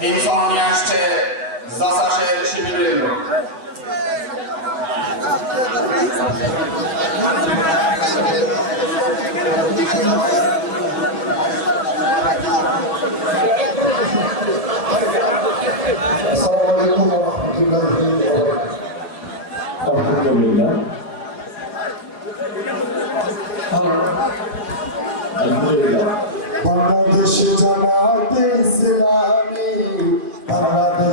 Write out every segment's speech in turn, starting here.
Insomniaszczy zasaszy Szybirynu. Assalamu alaikum wa rahmatullahi.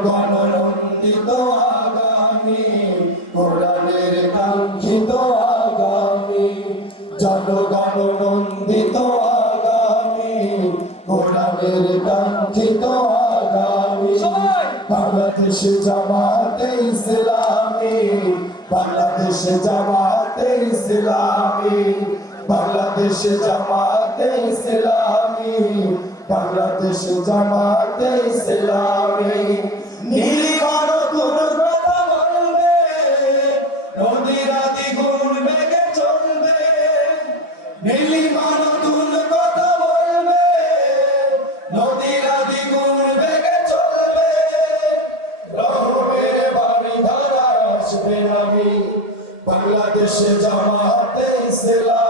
জনগণ নন্দিত আগামী কোরআনের কাঙ্ক্ষিত আগামী জনগণ আগামী কোরআনের কাঙ্ক্ষিত আগামী বাংলাদেশ জামাতে ইসলামী বাংলাদেশ জামাতে ইসলামী বাংলাদেশ জামাতে ইসলামী বাংলাদেশ জামাতে ইসলামী নির্মাণ কোন কথা বলবে নদীরা দ্বিগুণ বেগে চলবে। নীলিমা নতুন কথা বলবে নদীরা দ্বিগুণ বেগে চলবে। রহমের বাড়ি ধরা আসবে নবী। বাংলাদেশ জামাতে ইসলাম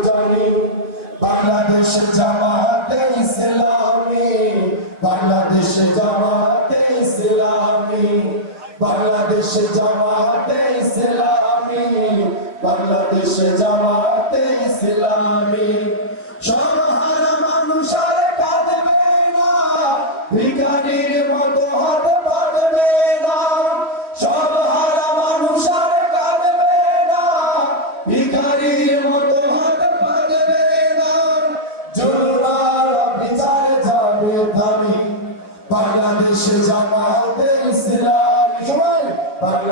বাংলাদেশ জামাতে ইসলামী জামাতে ইসলামী, বাংলাদেশ জামাতে ইসলামী, বাংলাদেশ জামাতে ইসলামী। সরহার মানুষ কাঁদবে না, ভিখারির মতো হাত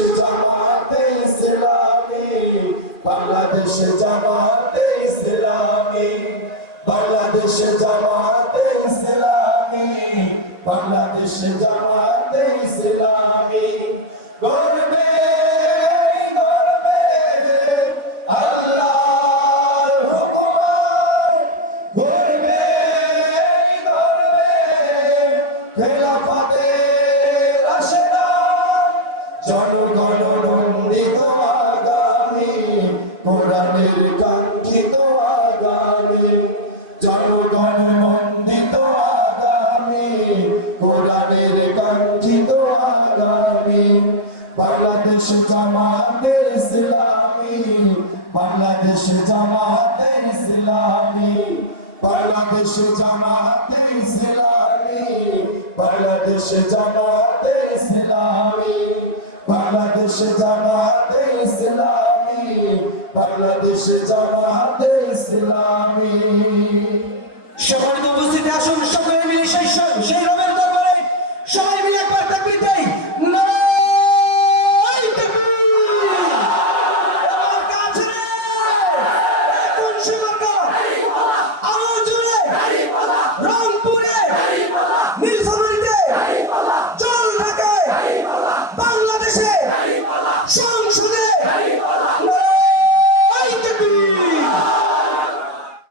বাংলাদেশ জামাতে ইসলামী, বাংলাদেশ জামাতে ইসলামী, বাংলাদেশ জামাতে ইসলামী, বাংলাদেশ জামাতে ইসলামী। গর্বে গর্বে আল্লাহর হুকুমান গর্বে গর্বে খেলাফতে কোরআনের কাঙ্ক্ষিত আগামী জনগণ নন্দিত আগামী জামাতে ইসলামী বাংলাদেশ জামাতে ইসলামী বাংলাদেশ জামাতে ইসলামী বাংলাদেশ জামাতে ইসলামী বাংলাদেশ জামাতে বাংলাদেশে জামাতে ইসলামী। সকলকে উপস্থিত, আসুন সকলে মিলে সেই সেই রবের দরবারে সবাই মিলে একবার তাকবীর দেয়